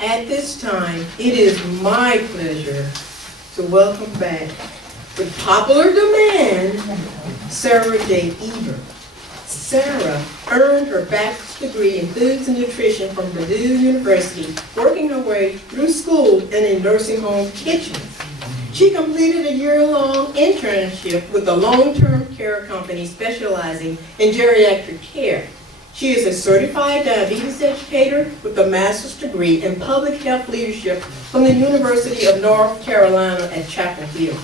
At this time, it is my pleasure to welcome back, with popular demand, Sarah J. Eber. Sarah earned her bachelor's degree in foods and nutrition from Purdue University, working her way through school in a nursing home kitchen. She completed a year-long internship with a long-term care company specializing in geriatric care. She is a certified diabetes educator with a master's degree in public health leadership from the University of North Carolina at Chapel Hill.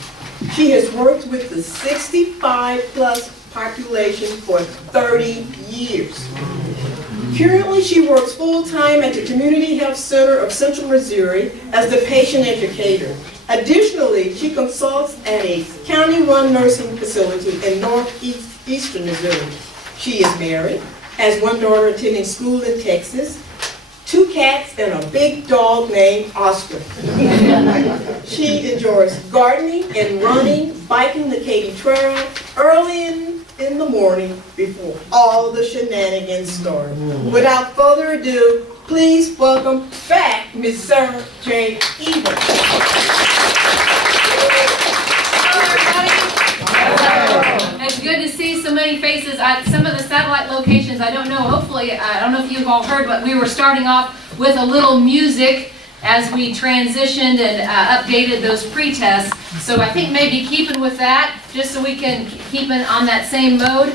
She has worked with the 65-plus population for 30 years. Currently, she works full-time at the Community Health Center of Central Missouri as the patient educator. Additionally, she consults at a county-run nursing facility in northeastern Missouri. She is married, has one daughter attending school in Texas, 2 cats, and a big dog named Oscar. She enjoys gardening and running, biking the Katy Trail early in the morning before all the shenanigans start. Without further ado, please welcome back Ms. Sarah J. Eber. It's good to see so many faces. Some of the satellite locations, I don't know, hopefully, I don't know if you've all heard, but we were starting off with a little music as we transitioned and updated those pre-tests. So I think maybe keeping with that, just so we can keep it on that same mode.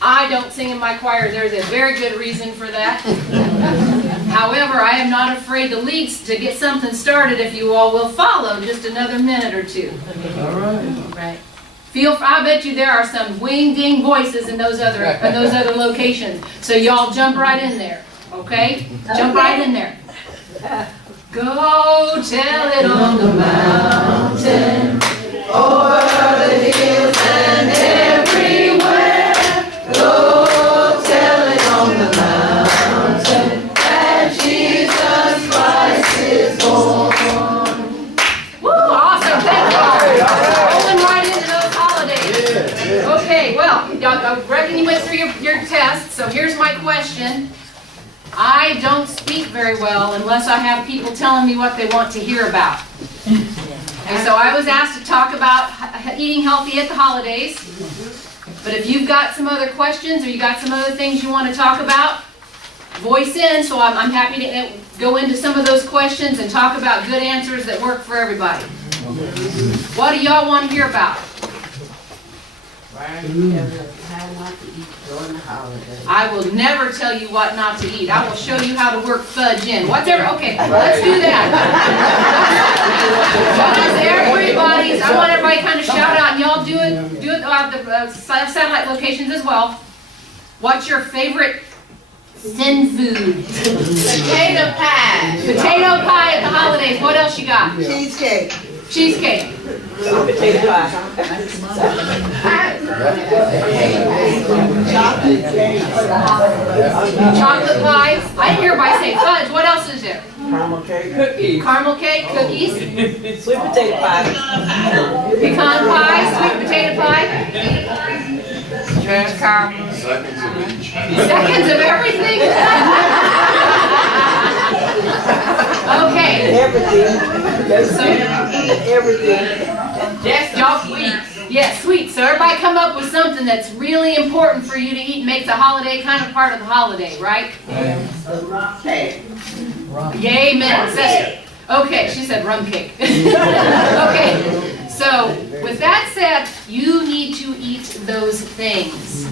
I don't sing in my choir. There's a very good reason for that. However, I am not afraid to lead to get something started if you all will follow just another minute or two. All right. Right. I bet you there are some wing-ding voices in those other locations. So y'all jump right in there, okay? Jump right in there. Go tell it on the mountain, over the hills and everywhere. Go tell it on the mountain that Jesus Christ is born. Woo! Awesome. Thank you. Rolling right into those holidays. Okay. Well, I reckon you went through your test. So here's my question. I don't speak very well unless I have people telling me what they want to hear about. And so I was asked to talk about eating healthy at the holidays. But if you've got some other questions or you got some other things you want to talk about, voice in, so I'm happy to go into some of those questions and talk about good answers that work for everybody. What do y'all want to hear about? I will never tell you what not to eat. I will show you how to work fudge in. Whatever. Okay, let's do that. Everybody's. I want everybody to kind of shout out, and y'all do it the satellite locations as well. What's your favorite sin food? Potato pie. Potato pie at the holidays. What else you got? Cheesecake. Cheesecake. Potato pie. Chocolate pie. I didn't hear everybody say fudge. What else is there? Caramel cake. Cookies. Caramel cake, cookies. Sweet potato pie. Pecan pie, sweet potato pie. Trash caramel. Seconds of everything. Okay. Everything. So, Everything. yes, y'all sweet. Yes, sweet. So everybody come up with something that's really important for you to eat and make the holiday kind of part of the holiday, right? Yay, amen. Okay, she said rum cake. Okay, so with that said, you need to eat those things.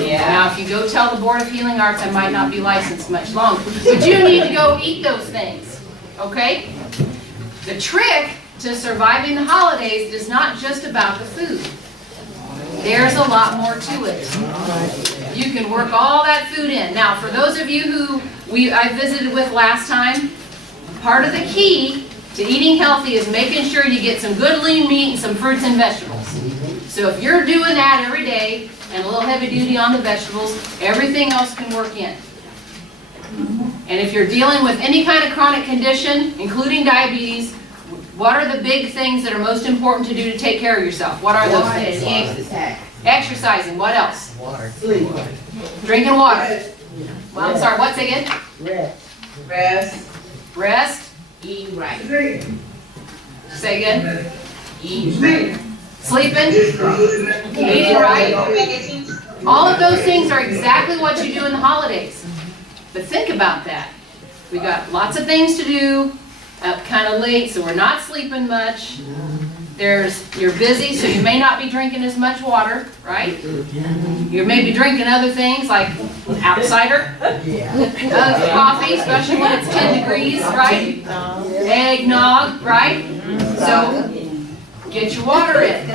Yeah. Now, if you go tell the Board of Healing Arts, I might not be licensed much longer, but you need to go eat those things. Okay? The trick to surviving the holidays is not just about the food. There's a lot more to it. You can work all that food in. Now, for those of you who I visited with last time, part of the key to eating healthy is making sure you get some good lean meat and some fruits and vegetables. So if you're doing that every day and a little heavy duty on the vegetables, everything else can work in. And if you're dealing with any kind of chronic condition, including diabetes, what are the big things that are most important to do to take care of yourself? What are those things? Exercising. What else? Water. Sleep. Drinking water. Well, I'm sorry, what's again? Rest. Rest, eat right. Say again. Eat right. Sleeping, eating right. All of those things are exactly what you do in the holidays. But think about that. We got lots of things to do, up kind of late, so we're not sleeping much. You're busy, so you may not be drinking as much water, right? You may be drinking other things like apple cider, coffee, especially when it's 10 degrees, right? Eggnog, right? So get your water in.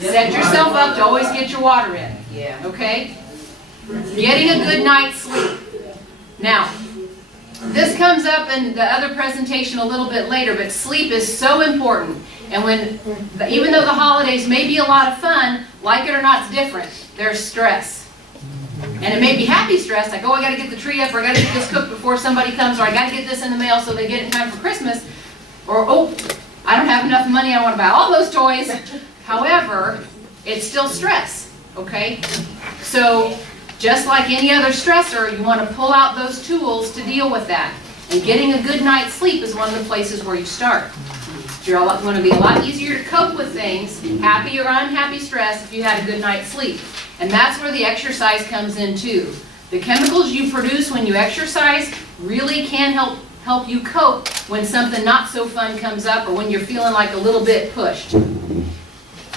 Set yourself up to always get your water in, okay? Getting a good night's sleep. Now, this comes up in the other presentation a little bit later, but sleep is so important. And even though the holidays may be a lot of fun, like it or not, it's different. There's stress. And it may be happy stress, like, oh, I got to get the tree up, or I got to get this cooked before somebody comes, or I got to get this in the mail so they get it in time for Christmas. Or, oh, I don't have enough money, I want to buy all those toys. However, it's still stress, okay? So, just like any other stressor, you want to pull out those tools to deal with that. And getting a good night's sleep is one of the places where you start. You're going to be a lot easier to cope with things, happy or unhappy stress, if you had a good night's sleep. And that's where the exercise comes in too. The chemicals you produce when you exercise really can help you cope when something not so fun comes up or when you're feeling like a little bit pushed.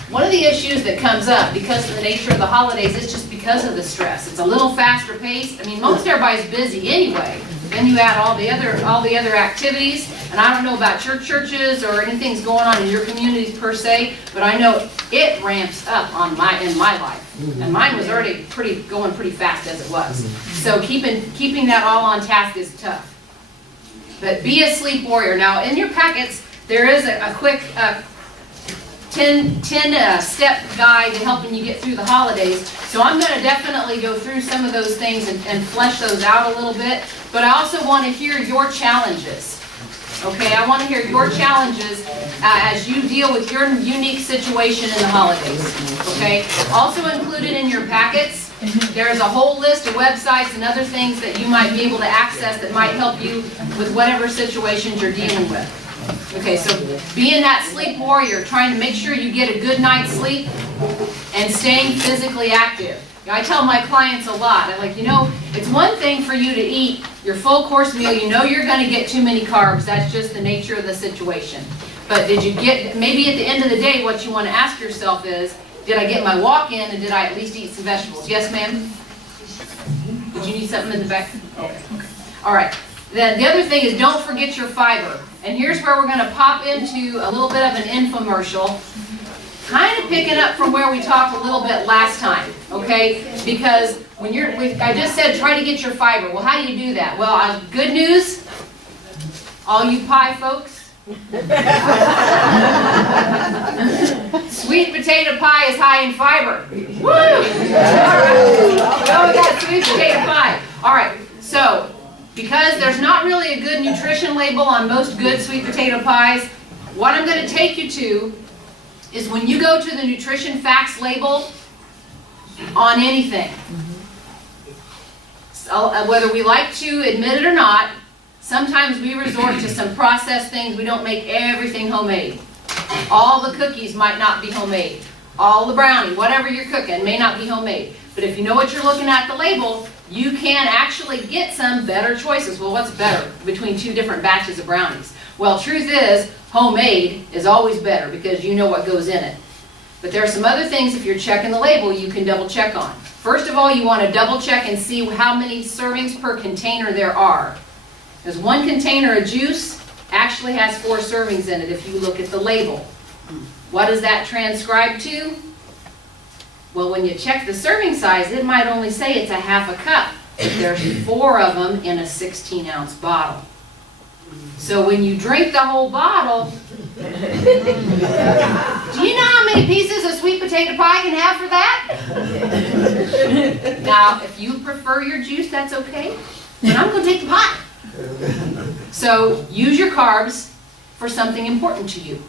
One of the issues that comes up because of the nature of the holidays is just because of the stress. It's a little faster paced. I mean, most everybody's busy anyway. Then you add all the other activities, and I don't know about your churches or anything's going on in your communities per se, but I know it ramps up in my life. And mine was already going pretty fast as it was. So keeping that all on task is tough. But be a sleep warrior. Now, in your packets, there is a quick 10-step guide to helping you get through the holidays. So I'm going to definitely go through some of those things and flesh those out a little bit. But I also want to hear your challenges. Okay, I want to hear your challenges as you deal with your unique situation in the holidays. Okay, also included in your packets, there's a whole list of websites and other things that you might be able to access that might help you with whatever situations you're dealing with. Okay, so being that sleep warrior, trying to make sure you get a good night's sleep and staying physically active. I tell my clients a lot, I'm like, it's one thing for you to eat your full course meal, you're going to get too many carbs, that's just the nature of the situation. But maybe at the end of the day, what you want to ask yourself is, did I get my walk in and did I at least eat some vegetables? Yes, ma'am? Did you need something in the back? Okay. All right. The other thing is don't forget your fiber. And here's where we're going to pop into a little bit of an infomercial, kind of picking up from where we talked a little bit last time, okay? Because I just said try to get your fiber. Well, how do you do that? Well, good news, all you pie folks. Sweet potato pie is high in fiber. Woo! All right. So we got sweet potato pie. All right. So because there's not really a good nutrition label on most good sweet potato pies, what I'm going to take you to is when you go to the nutrition facts label on anything, so, whether we like to admit it or not, sometimes we resort to some processed things. We don't make everything homemade. All the cookies might not be homemade. All the brownie, whatever you're cooking, may not be homemade. But if you know what you're looking at the label, you can actually get some better choices. Well, what's better between two different batches of brownies? Well, truth is, homemade is always better because you know what goes in it. But there are some other things, if you're checking the label, you can double check on. First of all, you want to double check and see how many servings per container there are. Because one container of juice actually has 4 servings in it if you look at the label. What does that transcribe to? Well, when you check the serving size, it might only say it's a half a cup. There's 4 of them in a 16-ounce bottle. So when you drink the whole bottle, do you know how many pieces of sweet potato pie can have for that? Now, if you prefer your juice, that's okay. But I'm going to take the pie. So use your carbs for something important to you.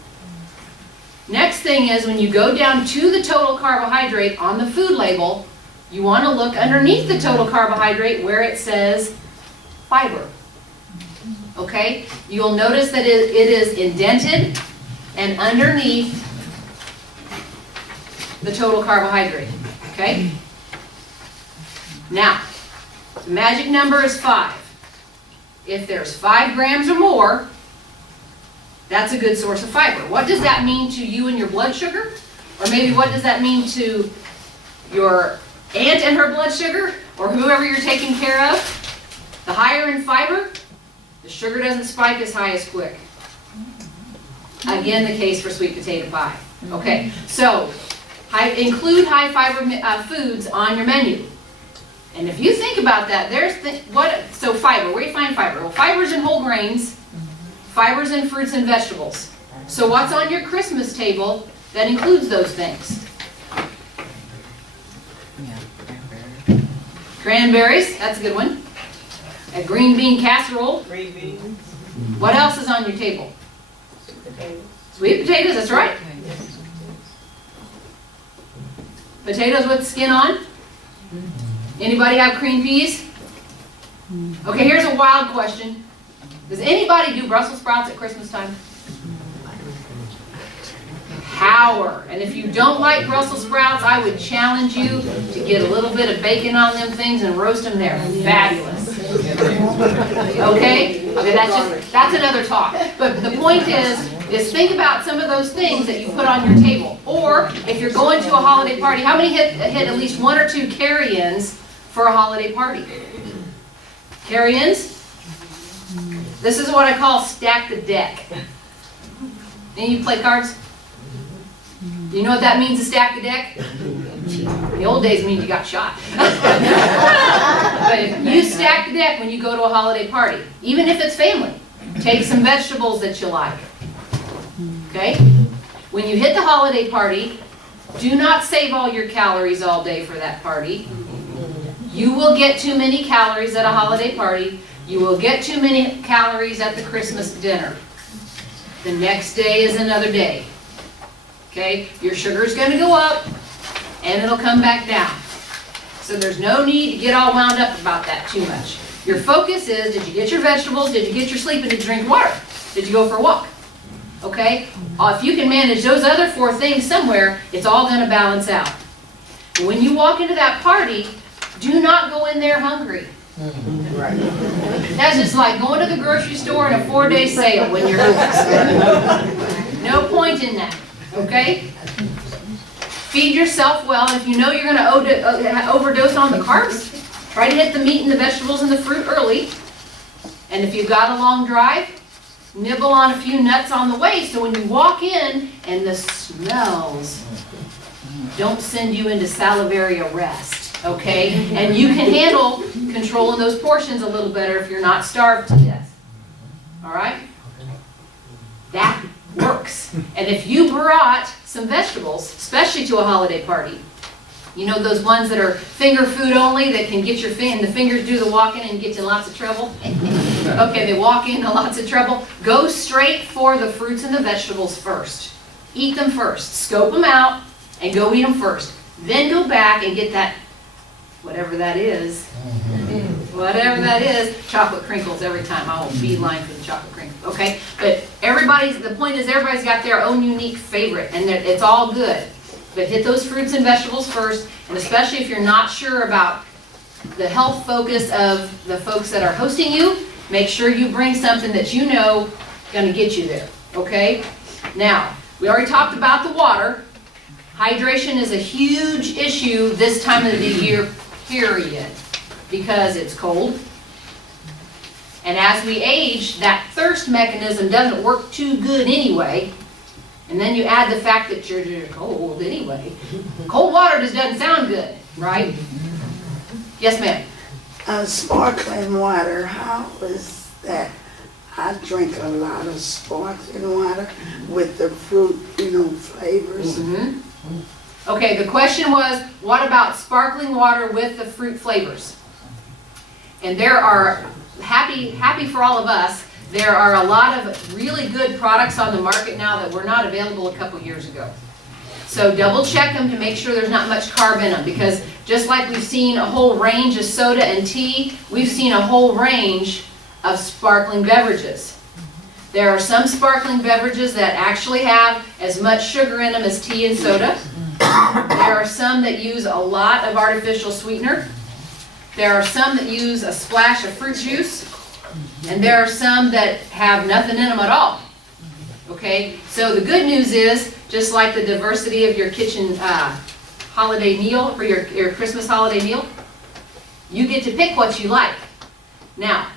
Next thing is when you go down to the total carbohydrate on the food label, you want to look underneath the total carbohydrate where it says fiber. okay? You'll notice that it is indented and underneath the total carbohydrate, okay? Now, the magic number is 5. If there's 5 grams or more, that's a good source of fiber. What does that mean to you and your blood sugar? Or maybe what does that mean to your aunt and her blood sugar? Or whoever you're taking care of? The higher in fiber, the sugar doesn't spike as high as quick. Again, the case for sweet potato pie. Okay, so include high fiber foods on your menu. And if you think about that, so fiber, where do you find fiber? Well, fiber's in whole grains, fiber's in fruits and vegetables. So what's on your Christmas table that includes those things? Cranberries, that's a good one. A green bean casserole. Green beans. What else is on your table? Potatoes. Sweet potatoes, that's right. Potatoes with skin on? Anybody have green peas? Okay, here's a wild question. Does anybody do Brussels sprouts at Christmas time? Power. And if you don't like Brussels sprouts, I would challenge you to get a little bit of bacon on them things and roast them there. Fabulous. Okay? Okay, that's another talk. But the point is think about some of those things that you put on your table. Or if you're going to a holiday party, how many hit at least 1 or 2 carry-ins for a holiday party? Carry-ins? This is what I call stack the deck. Any of you play cards? You know what that means, to stack the deck? In the old days, it means you got shot. But if you stack the deck when you go to a holiday party, even if it's family, take some vegetables that you like. Okay? When you hit the holiday party, do not save all your calories all day for that party. You will get too many calories at a holiday party. You will get too many calories at the Christmas dinner. The next day is another day. Okay? Your sugar's going to go up, and it'll come back down. So there's no need to get all wound up about that too much. Your focus is, did you get your vegetables? Did you get your sleep? And did you drink water? Did you go for a walk? Okay? If you can manage those other 4 things somewhere, it's all going to balance out. When you walk into that party, do not go in there hungry. That's just like going to the grocery store in a 4-day sale when you're hungry. No point in that. Okay? Feed yourself well. If you know you're going to overdose on the carbs, try to hit the meat and the vegetables and the fruit early. And if you've got a long drive, nibble on a few nuts on the way so when you walk in and the smells don't send you into salivary arrest. Okay? And you can handle controlling those portions a little better if you're not starved to death. All right? That works. And if you brought some vegetables, especially to a holiday party, you know those ones that are finger food only that can get the fingers do the walking and get you in lots of trouble? Okay, they walk into lots of trouble. Go straight for the fruits and the vegetables first. Eat them first. Scope them out and go eat them first. Then go back and get that, whatever that is. Whatever that is, chocolate crinkles every time. I will beeline for the chocolate crinkles. Okay? But the point is everybody's got their own unique favorite, and it's all good. But hit those fruits and vegetables first, and especially if you're not sure about the health focus of the folks that are hosting you, make sure you bring something that you know is going to get you there. Okay? Now, we already talked about the water. Hydration is a huge issue this time of the year, period. Because it's cold. And as we age, that thirst mechanism doesn't work too good anyway. And then you add the fact that you're cold anyway. Cold water just doesn't sound good, right? Yes, ma'am. Sparkling water, how is that? I drink a lot of sparkling water with the fruit, flavors. Okay, the question was, what about sparkling water with the fruit flavors? And there are, happy for all of us, there are a lot of really good products on the market now that were not available a couple years ago. So double check them to make sure there's not much carb in them, because just like we've seen a whole range of soda and tea, we've seen a whole range of sparkling beverages. There are some sparkling beverages that actually have as much sugar in them as tea and soda. There are some that use a lot of artificial sweetener. There are some that use a splash of fruit juice. And there are some that have nothing in them at all. Okay, so the good news is, just like the diversity of your kitchen holiday meal, for your Christmas holiday meal, you get to pick what you like. Now,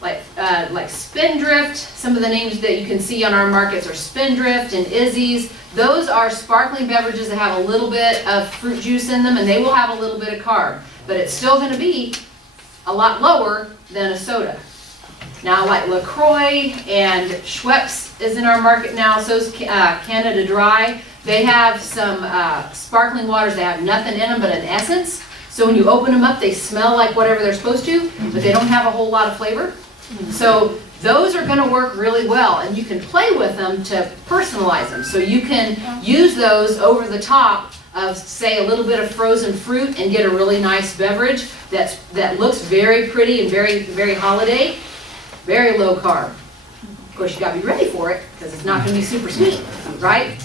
like Spindrift, some of the names that you can see on our markets are Spindrift and Izzy's. Those are sparkling beverages that have a little bit of fruit juice in them, and they will have a little bit of carb. But it's still going to be a lot lower than a soda. Now, like LaCroix and Schweppes is in our market now, so is Canada Dry. They have some sparkling waters that have nothing in them but an essence. So when you open them up, they smell like whatever they're supposed to, but they don't have a whole lot of flavor. So those are going to work really well, and you can play with them to personalize them. So you can use those over the top of, say, a little bit of frozen fruit and get a really nice beverage that looks very pretty and very, very holiday. Very low carb. Of course, you got to be ready for it because it's not going to be super sweet, right?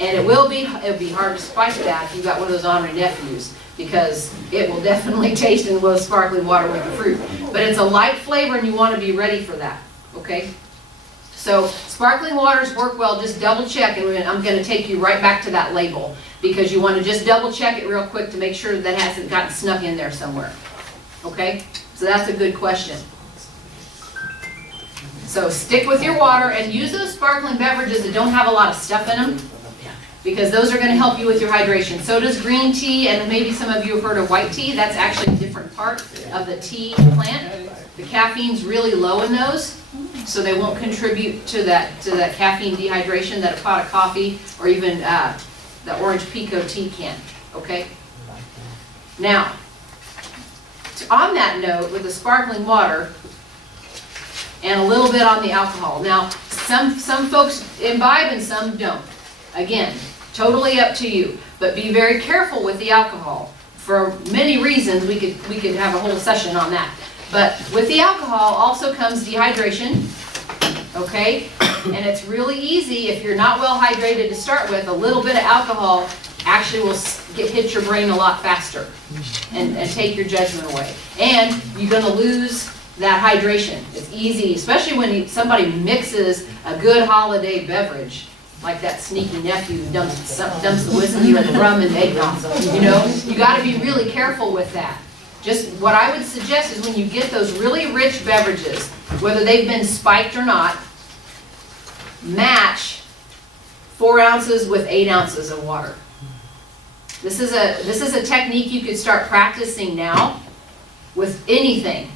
And it'll be hard to spike that if you've got one of those honorary nephews, because it will definitely taste in a little sparkling water with the fruit. But it's a light flavor, and you want to be ready for that. Okay? So sparkling waters work well. Just double check, and I'm going to take you right back to that label, because you want to just double check it real quick to make sure that hasn't gotten snuck in there somewhere. Okay? So that's a good question. So stick with your water and use those sparkling beverages that don't have a lot of stuff in them, because those are going to help you with your hydration. So does green tea, and maybe some of you have heard of white tea. That's actually a different part of the tea plant. The caffeine's really low in those, so they won't contribute to that caffeine dehydration that a pot of coffee or even the orange pico tea can. Okay? Now, on that note, with the sparkling water, and a little bit on the alcohol. Now, some folks imbibe and some don't. Again, totally up to you. But be very careful with the alcohol. For many reasons, we could have a whole session on that. But with the alcohol also comes dehydration. Okay? And it's really easy, if you're not well hydrated to start with, a little bit of alcohol actually will hit your brain a lot faster and take your judgment away. And you're going to lose that hydration. It's easy, especially when somebody mixes a good holiday beverage, like that sneaky nephew who dumps the whiskey or the rum and eggnog. You know, you got to be really careful with that. Just what I would suggest is when you get those really rich beverages, whether they've been spiked or not, match 4 ounces with 8 ounces of water. This is a technique you could start practicing now with anything.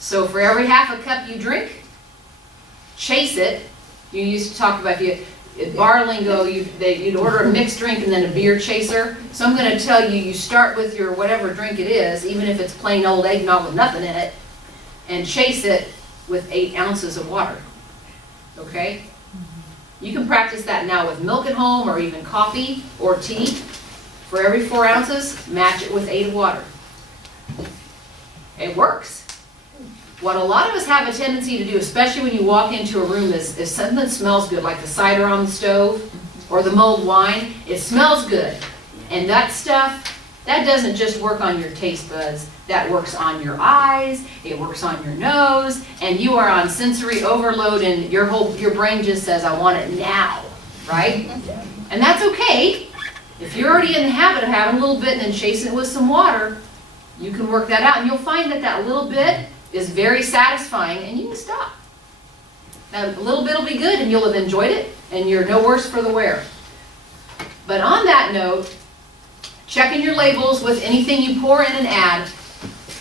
So for every half a cup you drink, chase it. You used to talk about, at bar lingo, you'd order a mixed drink and then a beer chaser. So I'm going to tell you, you start with your whatever drink it is, even if it's plain old eggnog with nothing in it, and chase it with 8 ounces of water. Okay? You can practice that now with milk at home or even coffee or tea. For every 4 ounces, match it with 8 of water. It works. What a lot of us have a tendency to do, especially when you walk into a room, is if something smells good, like the cider on the stove or the mulled wine, it smells good. And that stuff, that doesn't just work on your taste buds, that works on your eyes, it works on your nose, and you are on sensory overload, and your brain just says, I want it now, right? And that's okay. If you're already in the habit of having a little bit and then chasing it with some water, you can work that out, and you'll find that that little bit is very satisfying, and you can stop. Now, a little bit will be good, and you'll have enjoyed it, and you're no worse for the wear. But on that note, checking your labels with anything you pour in and add.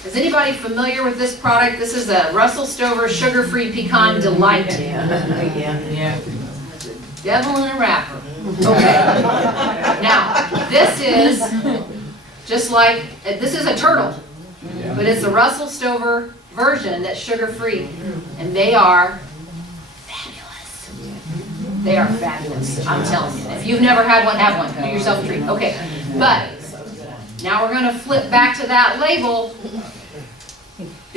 Is anybody familiar with this product? This is a Russell Stover Sugar-Free Pecan Delight. Yeah. Devil in a wrapper. Okay. Now, this is just like, this is a turtle, but it's a Russell Stover version that's sugar-free, and they are fabulous. They are fabulous, I'm telling you. If you've never had one, have one. Do yourself a treat. Okay, but now we're going to flip back to that label,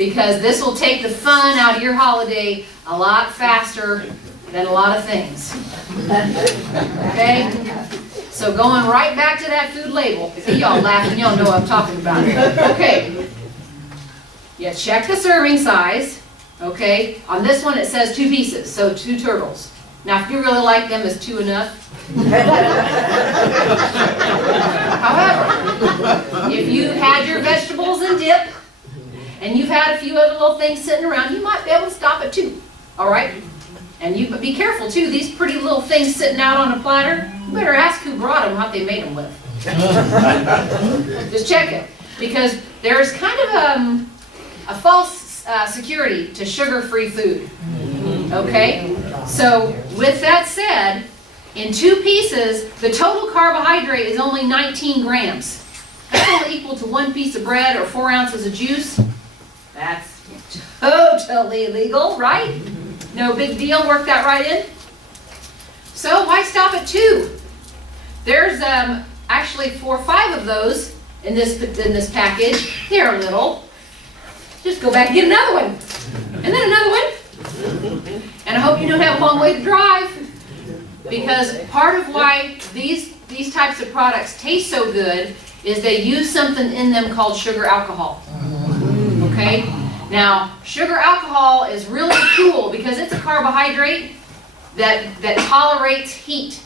because this will take the fun out of your holiday a lot faster than a lot of things. Okay? So going right back to that food label. See, y'all laughing, y'all know what I'm talking about. Okay. Yeah, check the serving size. Okay? On this one it says 2 pieces, so 2 turtles. Now if you really like them, is 2 enough? However, if you've had your vegetables and dip, and you've had a few other little things sitting around, you might be able to stop at 2. All right? And you be careful too, these pretty little things sitting out on a platter, you better ask who brought them, what they made them with. Just check it, because there's kind of a false security to sugar-free food. Okay? So with that said, in 2 pieces, the total carbohydrate is only 19 grams. That's only equal to 1 piece of bread or 4 ounces of juice. That's totally legal, right? No big deal, work that right in. So why stop at 2? There's actually 4 or 5 of those in this package. They're little. Just go back and get another one. And then another one. And I hope you don't have a long way to drive. Because part of why these types of products taste so good is they use something in them called sugar alcohol. Okay? Now, sugar alcohol is really cool because it's a carbohydrate that tolerates heat.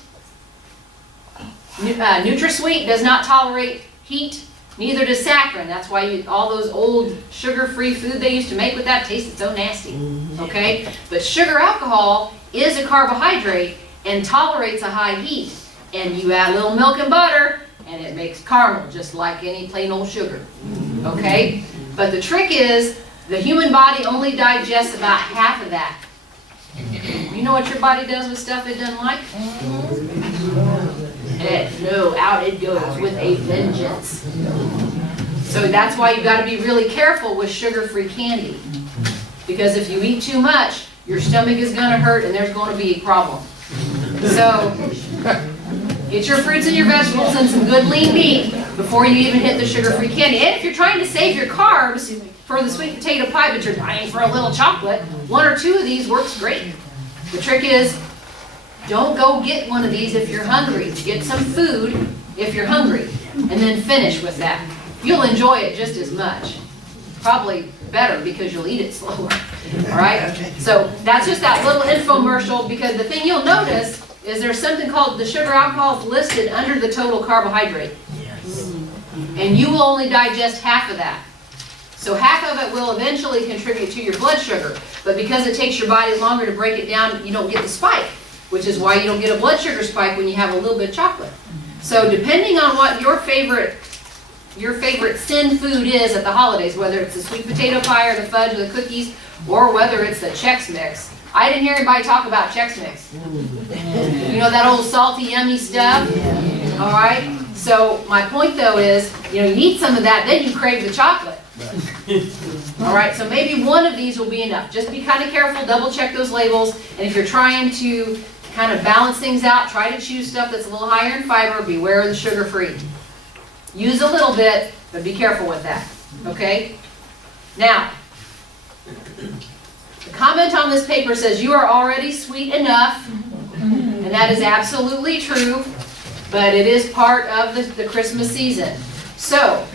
NutraSweet does not tolerate heat, neither does saccharin. That's why all those old sugar-free food they used to make with that tasted so nasty. Okay? But sugar alcohol is a carbohydrate and tolerates a high heat. And you add a little milk and butter, and it makes caramel, just like any plain old sugar. Okay? But the trick is, the human body only digests about half of that. You know what your body does with stuff it doesn't like? Out it goes with a vengeance. So that's why you've got to be really careful with sugar-free candy. Because if you eat too much, your stomach is going to hurt and there's going to be a problem. So, get your fruits and your vegetables and some good lean meat before you even hit the sugar-free candy. And if you're trying to save your carbs for the sweet potato pie, but you're dying for a little chocolate, 1 or 2 of these works great. The trick is, don't go get one of these if you're hungry. Get some food if you're hungry, and then finish with that. You'll enjoy it just as much. Probably better because you'll eat it slower. All right? So that's just that little infomercial, because the thing you'll notice is there's something called the sugar alcohol listed under the total carbohydrate. And you will only digest half of that. So half of it will eventually contribute to your blood sugar. But because it takes your body longer to break it down, you don't get the spike, which is why you don't get a blood sugar spike when you have a little bit of chocolate. So depending on what your favorite sin food is at the holidays, whether it's the sweet potato pie or the fudge or the cookies, or whether it's the Chex Mix. I didn't hear anybody talk about Chex Mix. You know that old salty, yummy stuff? All right? So my point though is, you eat some of that, then you crave the chocolate. All right, so maybe 1 of these will be enough. Just be kind of careful, double check those labels, and if you're trying to kind of balance things out, try to choose stuff that's a little higher in fiber, beware of the sugar-free. Use a little bit, but be careful with that, okay? Now, the comment on this paper says you are already sweet enough, and that is absolutely true, but it is part of the Christmas season. So,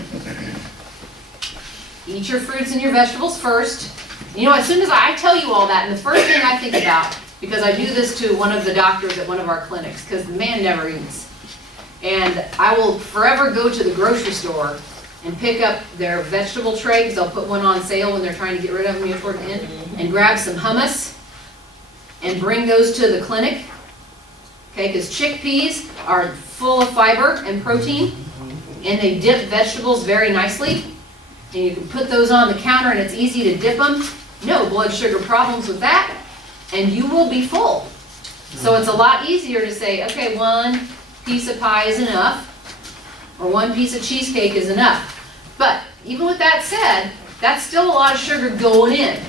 eat your fruits and your vegetables first. As soon as I tell you all that, and the first thing I think about, because I do this to one of the doctors at one of our clinics, because the man never eats. And I will forever go to the grocery store and pick up their vegetable tray, because they'll put one on sale when they're trying to get rid of them toward the end, and grab some hummus and bring those to the clinic. Okay, because chickpeas are full of fiber and protein, and they dip vegetables very nicely. And you can put those on the counter and it's easy to dip them. No blood sugar problems with that. And you will be full. So it's a lot easier to say, okay, 1 piece of pie is enough, or 1 piece of cheesecake is enough. But even with that said, that's still a lot of sugar going in.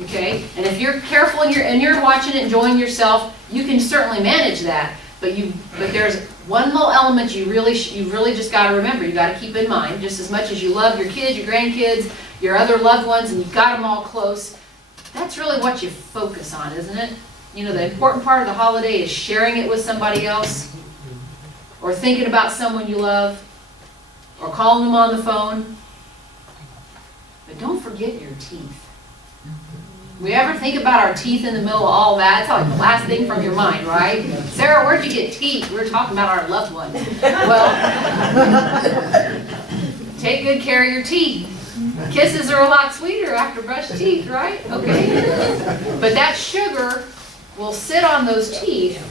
Okay? And if you're careful and you're watching it, enjoying yourself, you can certainly manage that. But there's one little element you really just got to remember. You got to keep in mind, just as much as you love your kids, your grandkids, your other loved ones, and you've got them all close. That's really what you focus on, isn't it? You know, the important part of the holiday is sharing it with somebody else, or thinking about someone you love, or calling them on the phone. But don't forget your teeth. We ever think about our teeth in the middle of all that? It's like the last thing from your mind, right? Sarah, where'd you get teeth? We were talking about our loved ones. Well, take good care of your teeth. Kisses are a lot sweeter after brushed teeth, right? Okay. But that sugar will sit on those teeth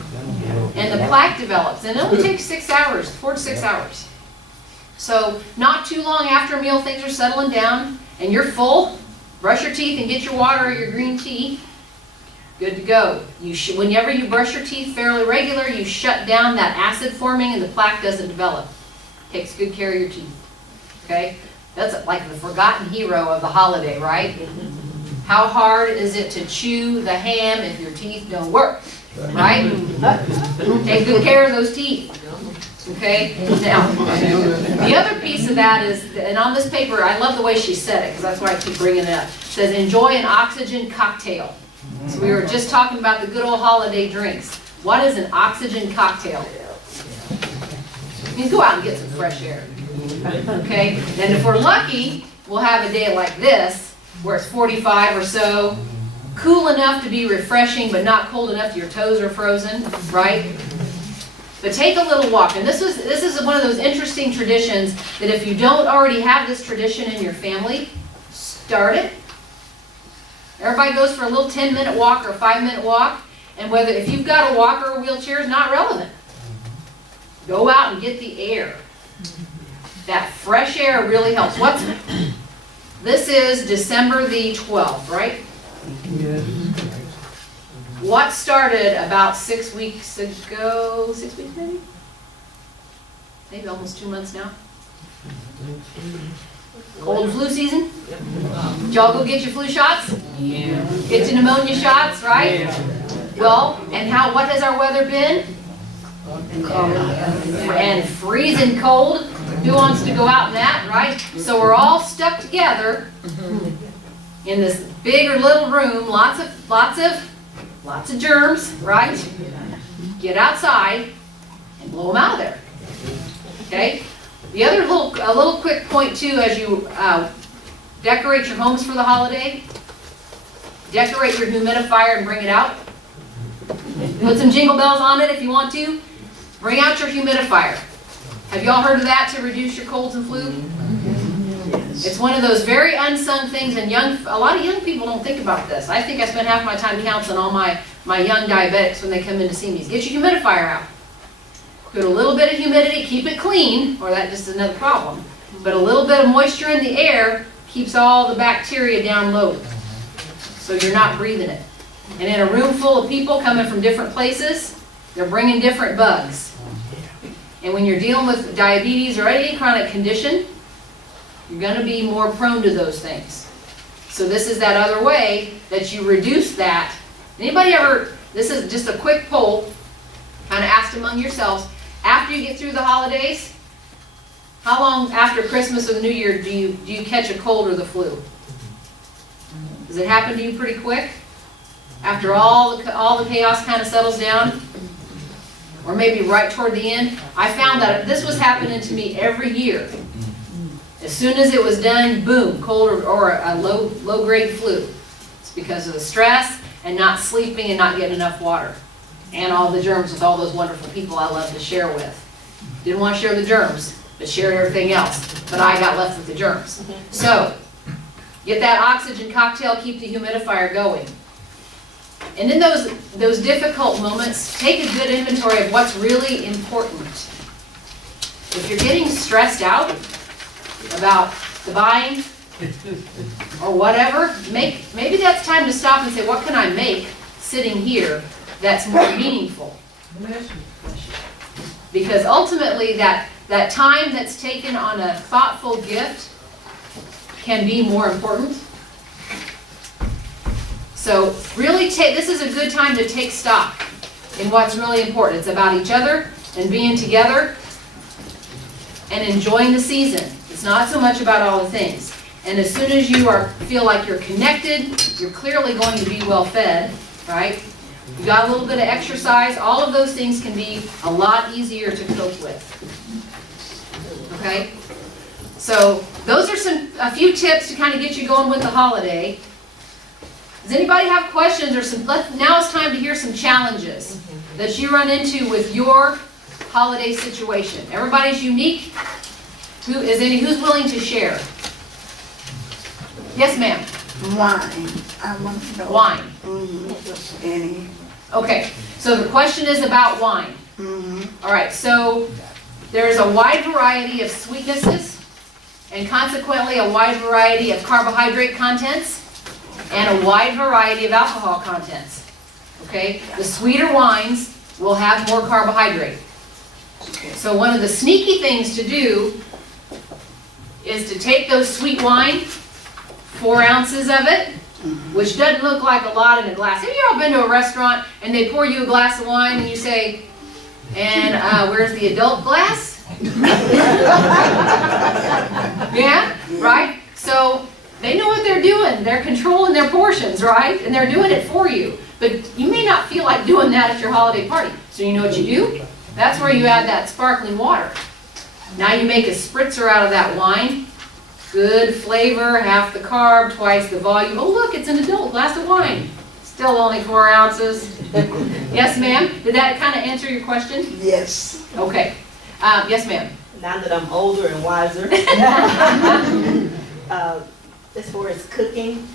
and the plaque develops. And it only takes 6 hours, 4 to 6 hours. So not too long after a meal, things are settling down and you're full. Brush your teeth and get your water or your green tea. Good to go. Whenever you brush your teeth fairly regular, you shut down that acid forming and the plaque doesn't develop. Takes good care of your teeth. Okay? That's like the forgotten hero of the holiday, right? How hard is it to chew the ham if your teeth don't work? Right? Take good care of those teeth. Okay? Now, the other piece of that is, and on this paper, I love the way she said it, because that's why I keep bringing it up. It says, enjoy an oxygen cocktail. So we were just talking about the good old holiday drinks. What is an oxygen cocktail? You go out and get some fresh air. Okay? And if we're lucky, we'll have a day like this, where it's 45 or so, cool enough to be refreshing, but not cold enough that your toes are frozen, right? But take a little walk. And this is one of those interesting traditions that if you don't already have this tradition in your family, start it. Everybody goes for a little 10-minute walk or a 5-minute walk. And if you've got a walker or a wheelchair is not relevant. Go out and get the air. That fresh air really helps. This is December the 12th, right? Yes. What started about 6 weeks ago? 6 weeks maybe? Maybe almost 2 months now. Cold and flu season? Did y'all go get your flu shots? Yeah. Get your pneumonia shots, right? Yeah. Well, and what has our weather been? And freezing cold. Who wants to go out in that, right? So we're all stuck together in this big or little room, lots of germs, right? Get outside and blow them out of there. Okay? The other a little quick point too, as you decorate your homes for the holiday, decorate your humidifier and bring it out. Put some jingle bells on it if you want to. Bring out your humidifier. Have y'all heard of that to reduce your colds and flu? It's one of those very unsung things, and a lot of young people don't think about this. I think I spend half my time counseling all my young diabetics when they come in to see me. Get your humidifier out. Put a little bit of humidity, keep it clean, or that just is another problem. But a little bit of moisture in the air keeps all the bacteria down low, so you're not breathing it. And in a room full of people coming from different places, they're bringing different bugs. And when you're dealing with diabetes or any chronic condition, you're going to be more prone to those things. So this is that other way that you reduce that. Anybody ever, this is just a quick poll, kind of asked among yourselves, after you get through the holidays, how long after Christmas or the New Year do you catch a cold or the flu? Does it happen to you pretty quick? After all the chaos kind of settles down? Or maybe right toward the end? I found that this was happening to me every year. As soon as it was done, boom, cold or a low-grade flu. It's because of the stress and not sleeping and not getting enough water. And all the germs with all those wonderful people I love to share with. Didn't want to share the germs, but shared everything else. But I got left with the germs. So, get that oxygen cocktail, keep the humidifier going. And in those difficult moments, take a good inventory of what's really important. If you're getting stressed out about the buying or whatever, maybe that's time to stop and say, what can I make sitting here that's more meaningful? Because ultimately that time that's taken on a thoughtful gift can be more important. So really this is a good time to take stock. in what's really important. It's about each other and being together and enjoying the season. It's not so much about all the things. And as soon as you feel like you're connected, you're clearly going to be well fed, right? You got a little bit of exercise, all of those things can be a lot easier to cope with. Okay? So those are a few tips to kind of get you going with the holiday. Does anybody have questions or now it's time to hear some challenges that you run into with your holiday situation. Everybody's unique. Who's willing to share? Yes, ma'am. Wine. I want to know. Wine. Just any. Okay, so the question is about wine. All right, so there's a wide variety of sweetnesses and consequently a wide variety of carbohydrate contents and a wide variety of alcohol contents. Okay, the sweeter wines will have more carbohydrate. So one of the sneaky things to do is to take those sweet wine, 4 ounces of it, which doesn't look like a lot in a glass. Have you all been to a restaurant and they pour you a glass of wine and you say, and where's the adult glass? Yeah, right? So they know what they're doing. They're controlling their portions, right? And they're doing it for you. But you may not feel like doing that at your holiday party. So you know what you do? That's where you add that sparkling water. Now you make a spritzer out of that wine. Good flavor, half the carb, twice the volume. Oh look, it's an adult glass of wine. Still only 4 ounces. Yes, ma'am? Did that kind of answer your question? Yes. Okay. Yes, ma'am. Now that I'm older and wiser, as far as cooking,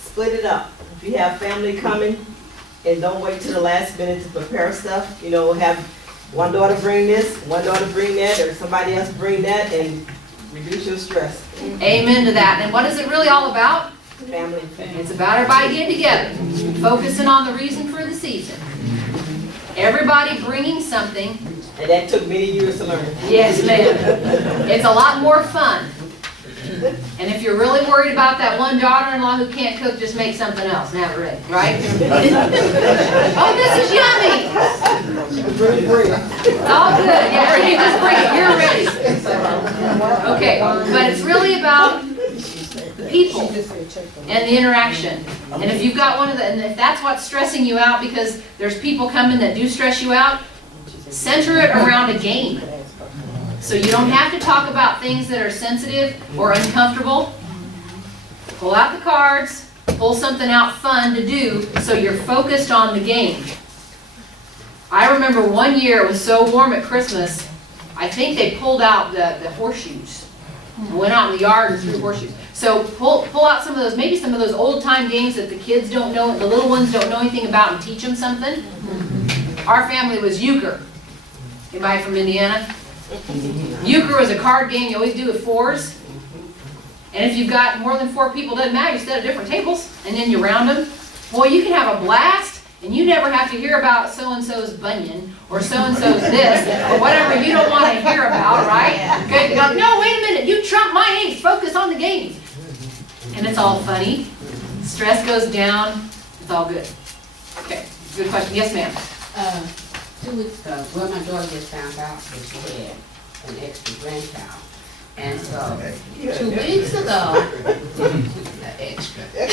split it up. If you have family coming, and don't wait till the last minute to prepare stuff, you know, have one daughter bring this, one daughter bring that, or somebody else bring that, and reduce your stress. Amen to that. And what is it really all about? Family. It's about everybody getting together, focusing on the reason for the season. Everybody bringing something. And that took many years to learn. Yes, ma'am. It's a lot more fun. And if you're really worried about that one daughter-in-law who can't cook, just make something else and have it ready, right? Oh, this is yummy. It's all good. Yeah, you just bring it. You're ready. Okay, but it's really about people and the interaction. And if you've got and if that's what's stressing you out because there's people coming that do stress you out, center it around a game. So you don't have to talk about things that are sensitive or uncomfortable. Pull out the cards, pull something out fun to do so you're focused on the game. I remember one year it was so warm at Christmas, I think they pulled out the horseshoes. Went out in the yard and threw horseshoes. So pull out some of those, maybe some of those old time games that the kids don't know, the little ones don't know anything about, and teach them something. Our family was euchre. Anybody from Indiana? Euchre was a card game you always do with 4s. And if you've got more than 4 people, doesn't matter, you set at different tables, and then you round them. Boy, you can have a blast, and you never have to hear about so-and-so's bunion, or so-and-so's this, or whatever you don't want to hear about, right? Okay, go, no, wait a minute, you trump my ace, focus on the game. And it's all funny. Stress goes down, it's all good. Okay, good question. Yes, ma'am. 2 weeks ago, well, my daughter just found out that she had an extra grandchild. And so, 2 weeks ago, extra. So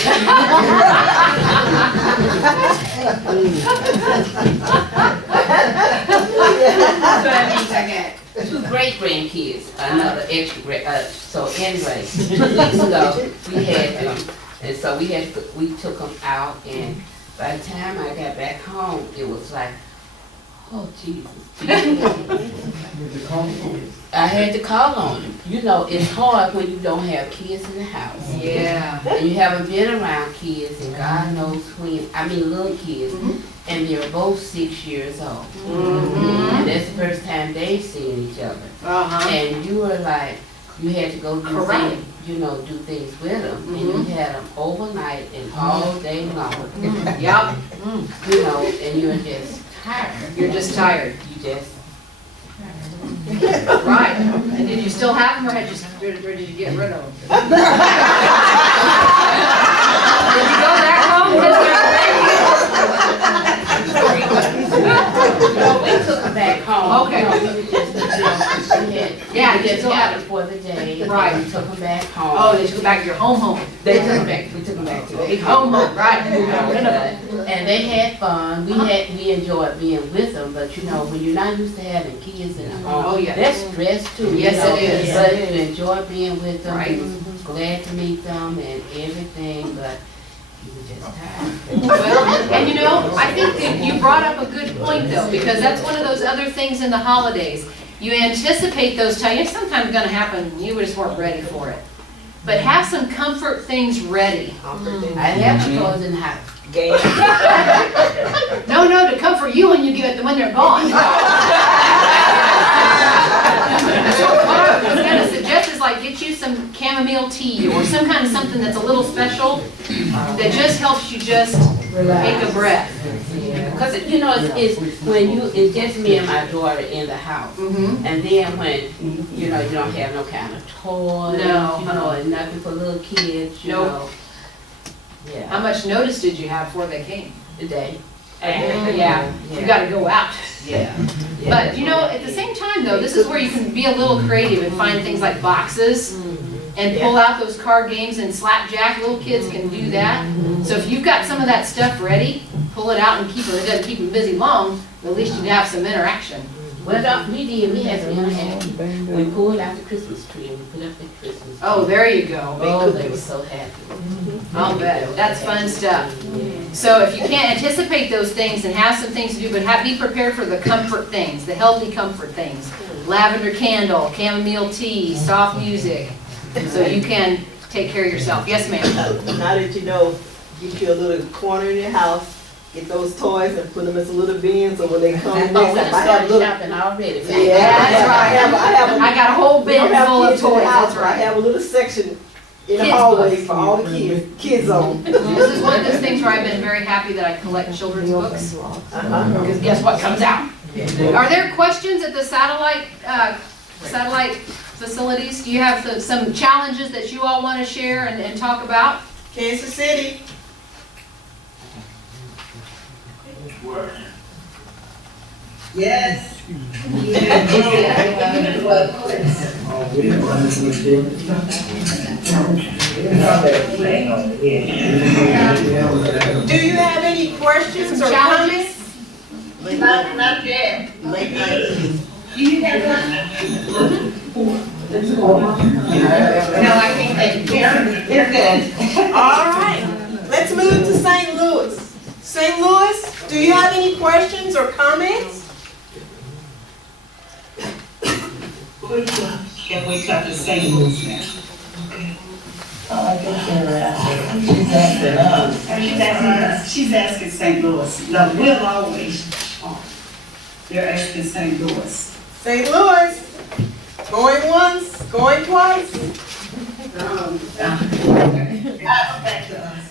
that means I got 2 great grandkids, another extra so anyway, 2 weeks ago, we had them. And so we took them out, and by the time I got back home, it was like, oh, Jesus. I had to call on him. You know, it's hard when you don't have kids in the house. Yeah. And you haven't been around kids, and God knows when, little kids, and they're both 6 years old. And that's the first time they've seen each other. And you were like, you had to go do things, do things with them. And you had them overnight and all day long. Yep. And you're just tired. You're just tired. You just. Right. And did you still have them, or did you get rid of them? Did you go back home? Yeah, We you just still got have them for the day. Right. We took them back home. Oh, they took back your home. They took them back, we took them back to their Home, right. And they had fun. We enjoyed being with them, but you know, when you're not used to having kids in the home, Oh, yeah. that's stress too. you Yes, know, it is. But you enjoy being with them. Right. You was glad to meet them and everything, but you were just tired. Well, and you know, I think that you brought up a good point though, because that's one of those other things in the holidays. You anticipate those times, it's sometimes gonna happen, you just weren't ready for it. But have some comfort things ready. I have the toys in the house. Game. No, to comfort you when you get when they're gone. So what I was gonna suggest is like get you some chamomile tea or some kind of something that's a little special that just helps you just take a breath. Because, you know, it's when it's just me and my daughter in the house. Mm-hmm. And then when, you know, you don't have no kind of toys, No. you know, and nothing for little kids, you Nope. know. Yeah. How much notice did you have before they came? Today. Yeah, you gotta go out. Yeah. But you know, at the same time though, this is where you can be a little creative and find things like boxes and pull out those card games and slapjack. Little kids can do that. So if you've got some of that stuff ready, pull it out and keep it. It doesn't keep them busy long, but at least you have some interaction. Well, we had some interaction. We pulled out the Christmas tree and we put up the Christmas tree. Oh, there you go. Oh, they were so happy. I'll bet. That's fun stuff. So if you can't anticipate those things and have some things to do, but be prepared for the comfort things, the healthy comfort things. Lavender candle, chamomile tea, soft music, so you can take care of yourself. Yes, ma'am. Now that you know, get you a little corner in your house, get those toys and put them in some little bins, so when they come next Oh, we time, I have started little. shopping already. Yeah, That's right. I I got a whole we don't bin have full of kids in the toys, house, that's but I right. have a little section in the Kids hallways books. for all the kids zone. This is one of those things where I've been very happy that I collect children's books, because guess what comes out? Are there questions at the satellite facilities? Do you have some challenges that you all want to share and talk about? Kansas City. Yes. Do you have any questions or Challenges? comments? Not yet. Late night. No, I think They're good. All right, let's move to St. Louis. St. Louis, do you have any questions or comments? Can we talk to St. Louis now? I think she's asking us. She's asking St. Louis. No, we'll always, they're asking St. Louis. St. Louis, going once, going twice.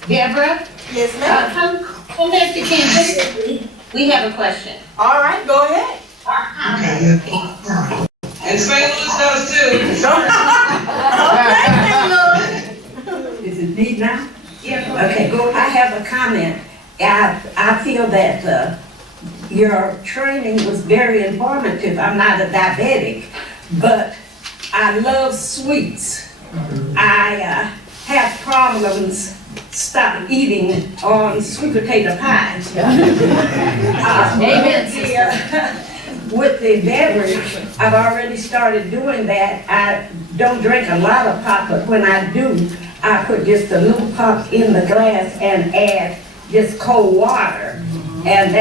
Deborah, Yes, ma'am. come back to Kansas. We have a question. All right, go ahead. And St. Louis does too. Okay, St. Louis. Is it deep now? Yeah. Okay, I have a comment. I feel that your training was very informative. I'm not a diabetic, but I love sweets. I have problems stop eating on sweet potato pie. Amen, sister. With the beverage, I've already started doing that. I don't drink a lot of pop, but when I do, I put just a little pop in the glass and add just cold water. And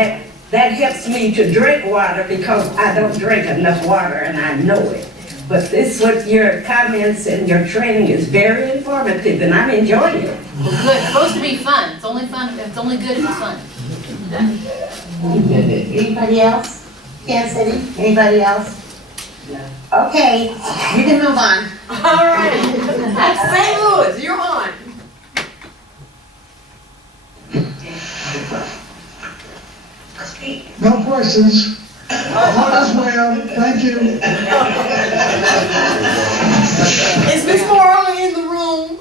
that helps me to drink water because I don't drink enough water and I know it. But this, what your comments and your training is very informative and I'm enjoying it. Well, good. It's supposed to be fun. It's only fun. It's only good if it's fun. Anybody else? Kansas City? Anybody else? Okay, you can move on. All right. St. Louis, you're on. No questions. All is well, thank you. Is Miss Morley in the room?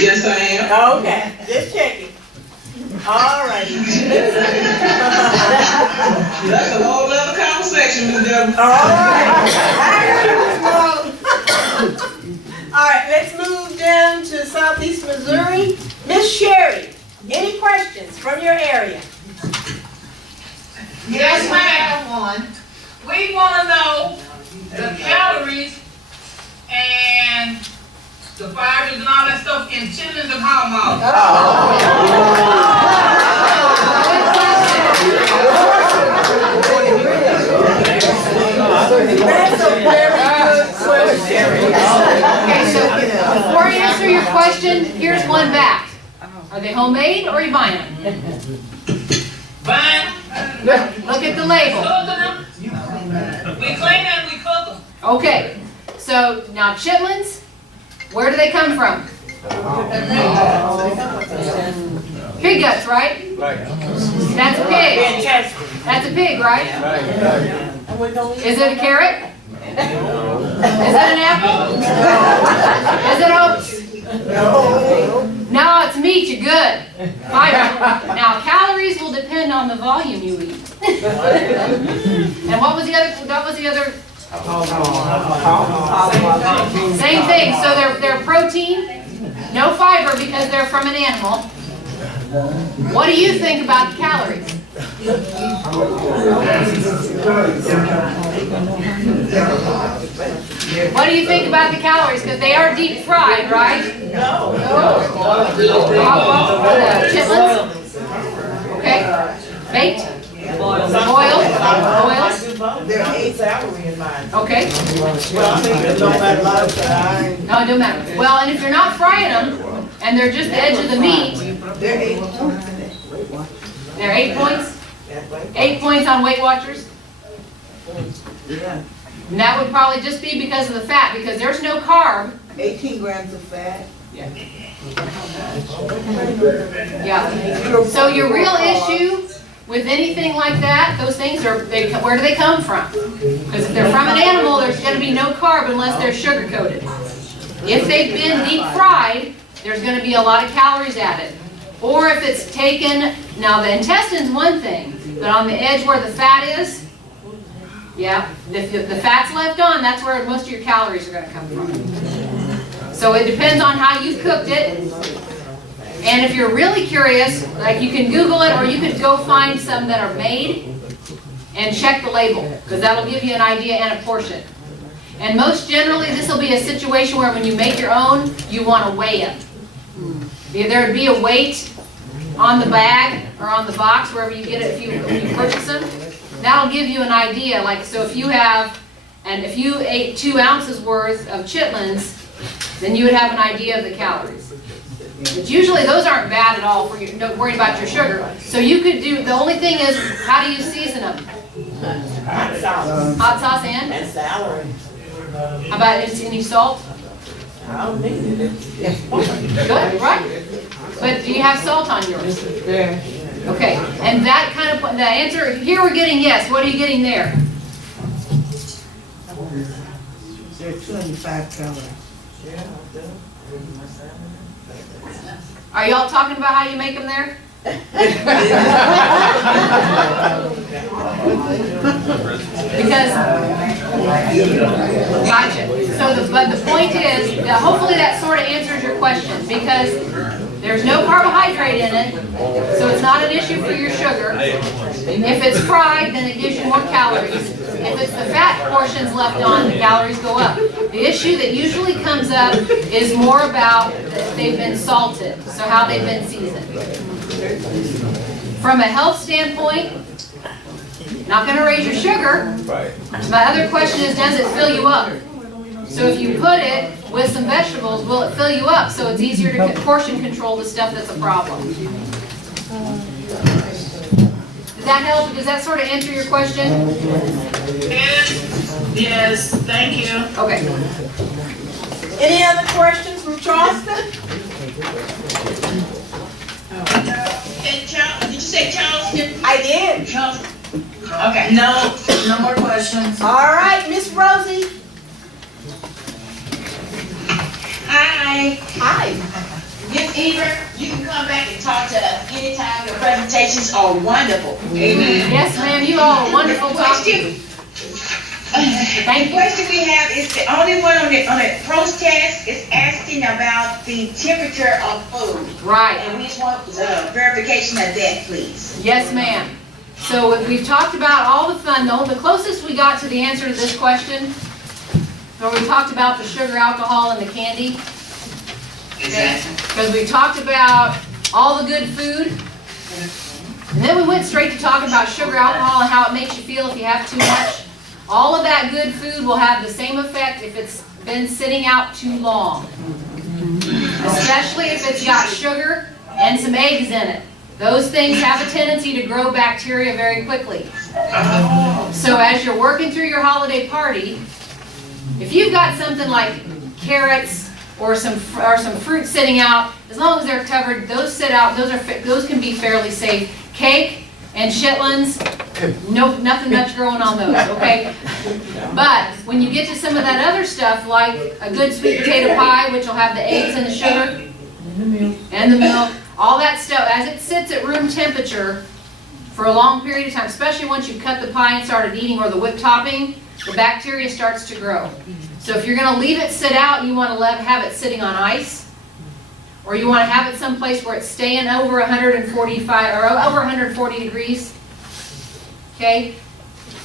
Yes, I am. Okay, just checking. All righty. That's a whole other conversation. section, Ms. Deborah. All right. All right, let's move down to Southeast Missouri. Miss Sherry, any questions from your area? Yes, ma'am. We wanna know the calories and the fibers and all that stuff in chitlins and hot dogs. That's a very good question. Okay, so before I answer your question, here's one back. Are they homemade or are you buying them? Fine. Look at the label. We clean and we cook them. Okay, so now chitlins, where do they come from? Pig guts, right? That's a pig. That's a pig, right? Is it a carrot? Is it an apple? Is it oats? No, it's meat, you're good. Fiber. Now, calories will depend on the volume you eat. And what was the other, Same thing, so they're protein, no fiber because they're from an animal. What do you think about the calories? What do you think about the calories? Because they are deep fried, right? No. Chitlins? Okay. Baked? Boiled? Boiled? There ain't salary in mine. Okay. Well, I think it don't matter like that. No, it don't matter. Well, and if you're not frying them, and they're just the edge of the meat, There ain't points in it. they're 8 points? 8 points on Weight Watchers? Yeah. And that would probably just be because of the fat, because there's no carb. 18 grams of fat. Yeah. So your real issue with anything like that, those things are, where do they come from? Because if they're from an animal, there's going to be no carb unless they're sugar coated. If they've been deep fried, there's going to be a lot of calories added. Or if it's taken, now the intestine's one thing, but on the edge where the fat is, yeah, if the fat's left on, that's where most of your calories are going to come from. So it depends on how you cooked it. And if you're really curious, like you can Google it or you could go find some that are made and check the label, because that'll give you an idea and a portion. And most generally, this will be a situation where when you make your own, you want to weigh them. There would be a weight on the bag or on the box, wherever you get it if you purchase them. That'll give you an idea. Like, so if you ate 2 ounces worth of chitlins, then you would have an idea of the calories. But usually those aren't bad at all for you, don't worry about your sugar. So you could do, the only thing is, how do you season them? Hot sauce. Hot sauce and? And salary. How about any salt? I don't need it. Good, right? But do you have salt on yours? Yeah. Okay, and that kind of, the answer, here we're getting yes. What are you getting there? They're 25 calories. Are y'all talking about how you make them there? Because, gotcha. But the point is, that hopefully that sort of answers your question, because there's no carbohydrate in it, so it's not an issue for your sugar. If it's fried, then it gives you more calories. If it's the fat portions left on, the calories go up. The issue that usually comes up is more about that they've been salted, so how they've been seasoned. From a health standpoint, not going to raise your sugar. My other question is, does it fill you up? So if you put it with some vegetables, will it fill you up so it's easier to portion control the stuff that's a problem? Does that help? Does that sort of answer your question? Yes, thank you. Okay. Any other questions from Charleston? Hey, Charles, did you say Charleston? I did. Charleston. Okay. No more questions. All right, Miss Rosie. Hi. Hi. Miss Eber, you can come back and talk to us anytime. Your presentations are wonderful. Amen. Yes, ma'am. You all are wonderful talking. Thank The you. question we have is the only one on the protest is asking about the temperature of food. Right. And we just want verification of that, please. Yes, ma'am. So we've talked about all the fun, though. The closest we got to the answer to this question, where we talked about the sugar, alcohol, and the candy. Because we talked about all the good food. And then we went straight to talking about sugar, alcohol, and how it makes you feel if you have too much. All of that good food will have the same effect if it's been sitting out too long. Especially if it's got sugar and some eggs in it. Those things have a tendency to grow bacteria very quickly. So as you're working through your holiday party, if you've got something like carrots or some fruit sitting out, as long as they're covered, those sit out. Those can be fairly safe. Cake and chitlins, nothing much growing on those. Okay, but when you get to some of that other stuff, like a good sweet potato pie, which will have the eggs and the sugar and the milk, all that stuff, as it sits at room temperature for a long period of time, especially once you've cut the pie and started eating, or the whipped topping, the bacteria starts to grow. So if you're going to leave it sit out, you want to have it sitting on ice, or you want to have it someplace where it's staying over 145 or over 140 degrees. Okay?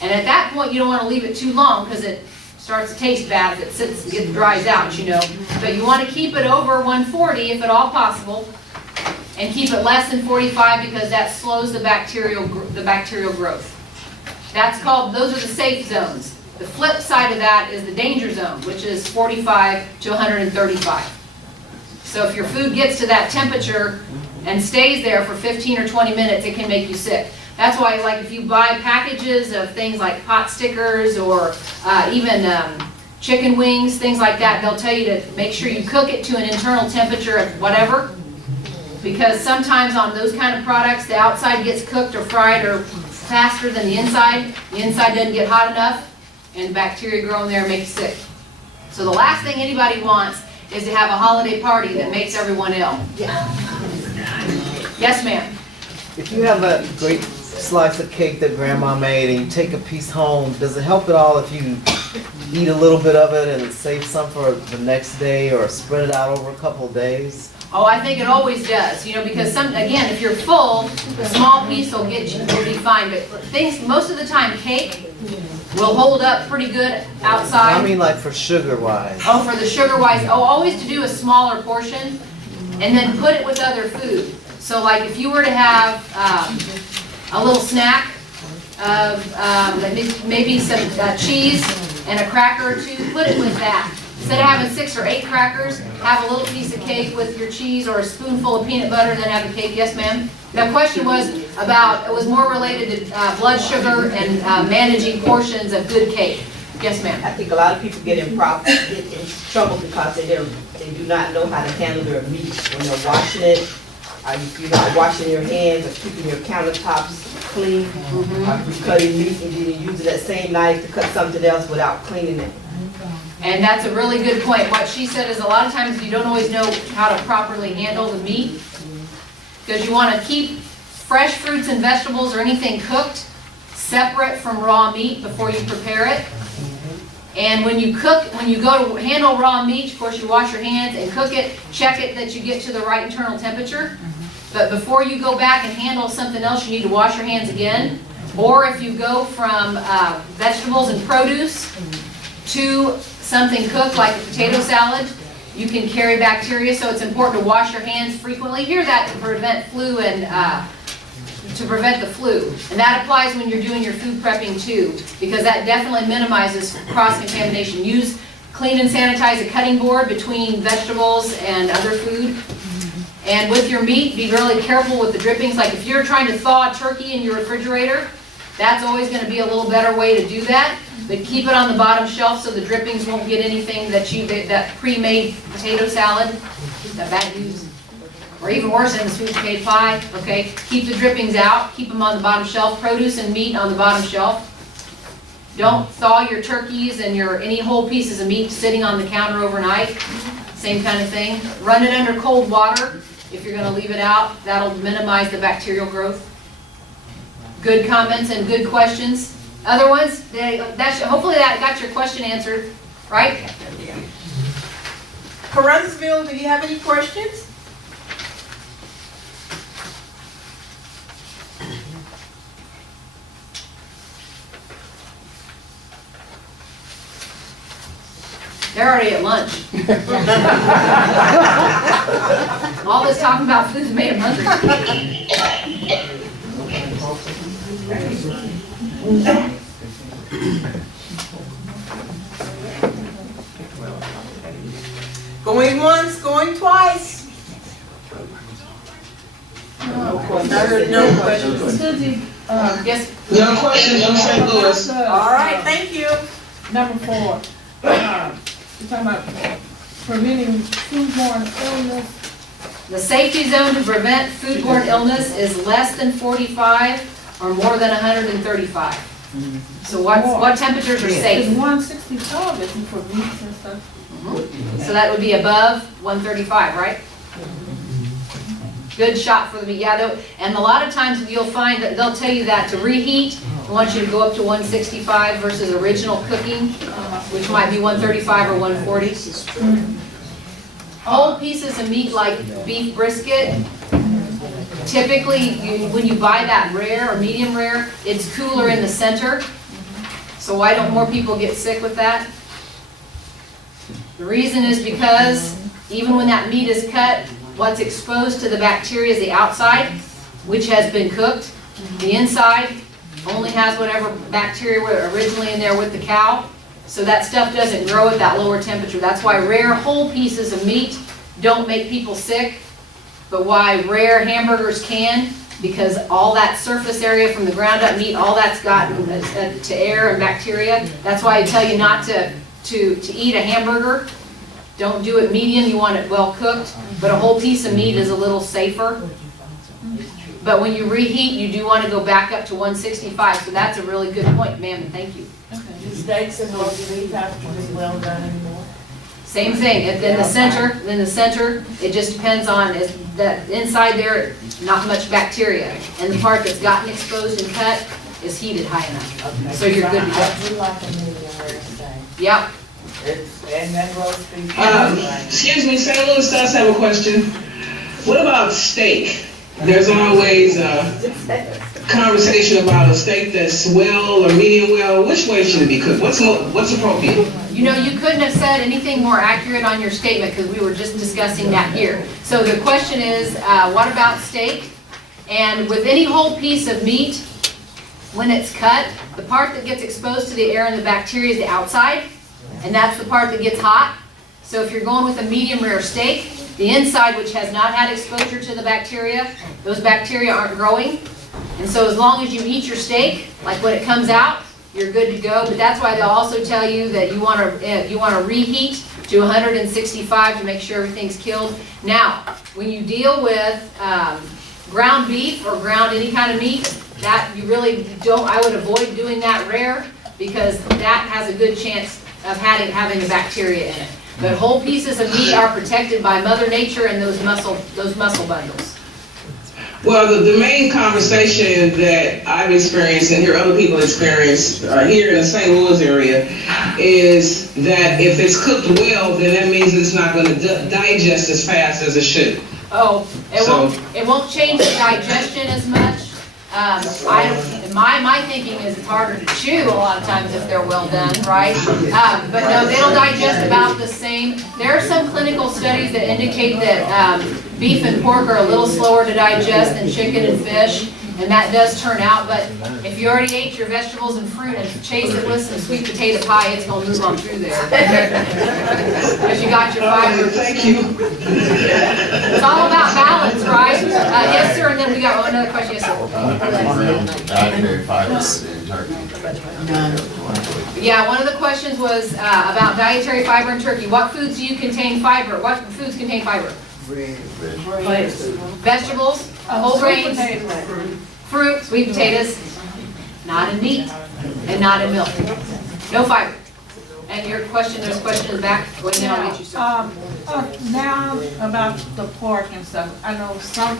And at that point, you don't want to leave it too long because it starts to taste bad if it sits, it dries out, you know. But you want to keep it over 140 if at all possible, and keep it less than 45 because that slows the bacterial growth. That's called, those are the safe zones. The flip side of that is the danger zone, which is 45 to 135. So if your food gets to that temperature and stays there for 15 or 20 minutes, it can make you sick. That's why, like, if you buy packages of things like pot stickers or even chicken wings, things like that, they'll tell you to make sure you cook it to an internal temperature of whatever. Because sometimes on those kind of products, the outside gets cooked or fried or faster than the inside. The inside doesn't get hot enough, and bacteria grow in there and make you sick. So the last thing anybody wants is to have a holiday party that makes everyone ill. Yes, ma'am. If you have a great slice of cake that Grandma made and you take a piece home, does it help at all if you eat a little bit of it and save some for the next day or spread it out over a couple of days? Oh, I think it always does, you know, because again, if you're full, a small piece will be fine. But most of the time, cake will hold up pretty good outside. I mean, like for sugar-wise. Oh, for the sugar-wise, always to do a smaller portion, and then put it with other food. So, like, if you were to have a little snack of maybe some cheese and a cracker or two, put it with that. Instead of having 6 or 8 crackers, have a little piece of cake with your cheese or a spoonful of peanut butter, then have a cake. Yes, ma'am? The question was about, it was more related to blood sugar and managing portions of good cake. Yes, ma'am? I think a lot of people get in trouble because they do not know how to handle their meat when they're washing it. If you're not washing your hands or keeping your countertops clean, you're cutting meat and then you use that same knife to cut something else without cleaning it. And that's a really good point. What she said is a lot of times you don't always know how to properly handle the meat, because you want to keep fresh fruits and vegetables or anything cooked separate from raw meat before you prepare it. And when you go to handle raw meat, of course you wash your hands and cook it, check it that you get to the right internal temperature. But before you go back and handle something else, you need to wash your hands again. Or if you go from vegetables and produce to something cooked like a potato salad, you can carry bacteria, so it's important to wash your hands frequently. Hear that to prevent flu and to prevent the flu. And that applies when you're doing your food prepping too, because that definitely minimizes cross-contamination. Use clean and sanitize a cutting board between vegetables and other food. And with your meat, be really careful with the drippings. Like if you're trying to thaw a turkey in your refrigerator, that's always going to be a little better way to do that. But keep it on the bottom shelf so the drippings won't get anything that pre-made potato salad, that bad news. Or even worse, in the sweet potato pie, okay? Keep the drippings out, keep them on the bottom shelf. Produce and meat on the bottom shelf. Don't thaw your turkeys and any whole pieces of meat sitting on the counter overnight. Same kind of thing. Run it under cold water if you're going to leave it out. That'll minimize the bacterial growth. Good comments and good questions. Other ones, hopefully that got your question answered, right? Carruthersville, do you have any questions? They're already at lunch. All this talking about food's made them hungry. Going once, going twice. I heard no questions. Yes, No questions on St. Louis. All right, thank you. Number 4, you're talking about preventing foodborne illness. the safety zone to prevent foodborne illness is less than 45 or more than 135. So what temperatures are It's safe? 165 isn't for meats and stuff. So that would be above 135, right? Good shot for the meat, yeah, and a lot of times you'll find that they'll tell you that to reheat, I want you to go up to 165 versus original cooking, which might be 135 or 140. Whole pieces of meat like beef brisket, typically when you buy that rare or medium rare, it's cooler in the center. So why don't more people get sick with that? The reason is because even when that meat is cut, what's exposed to the bacteria is the outside, which has been cooked. The inside only has whatever bacteria were originally in there with the cow. So that stuff doesn't grow at that lower temperature. That's why rare whole pieces of meat don't make people sick, but why rare hamburgers can, because all that surface area from the ground up meat, all that's gotten to air and bacteria. That's why I tell you not to eat a hamburger. Don't do it medium, you want it well cooked, but a whole piece of meat is a little safer. But when you reheat, you do want to go back up to 165, so that's a really good point, ma'am, and thank you. Steaks and roast beef have to be well done anymore. Same thing, in the center, it just depends on, that inside there, not much bacteria. And the part that's gotten exposed and cut is heated high enough. So you're good to go. I do like a medium rare steak. Yep. And that roast beef. Excuse me, St. Louis does have a question. What about steak? There's always a conversation about a steak that's well or medium well. Which way should it be cooked? What's appropriate? You know, you couldn't have said anything more accurate on your statement because we were just discussing that here. So the question is, what about steak? And with any whole piece of meat, when it's cut, the part that gets exposed to the air and the bacteria is the outside, and that's the part that gets hot. So if you're going with a medium rare steak, the inside, which has not had exposure to the bacteria, those bacteria aren't growing. And so as long as you eat your steak, like when it comes out, you're good to go. But that's why they'll also tell you that you want to reheat to 165 to make sure everything's killed. Now, when you deal with ground beef or ground any kind of meat, that you really don't, I would avoid doing that rare because that has a good chance of having a bacteria in it. But whole pieces of meat are protected by Mother Nature and those muscle bundles. Well, the main conversation that I've experienced and hear other people experience here in the St. Louis area is that if it's cooked well, then that means it's not going to digest as fast as it should. Oh, it won't change the digestion as much. My thinking is it's harder to chew a lot of times if they're well done, right? But no, they'll digest about the same. There are some clinical studies that indicate that beef and pork are a little slower to digest than chicken and fish, and that does turn out. But if you already ate your vegetables and fruit and chase it with some sweet potato pie, it's going to move on through there. Because you got your fiber. Thank you. It's all about balance, right? Yes, sir, and then we got another question. Yes, sir. Dietary fibers in turkey. Yeah, one of the questions was about dietary fiber in turkey. What foods do you contain fiber? What foods contain fiber? Vegetables, whole grains, fruit, sweet potatoes, not in meat, and not in milk. No fiber. And your question, there's a question in the back. Go ahead and I'll get you, sir. Now about the pork and stuff, I know some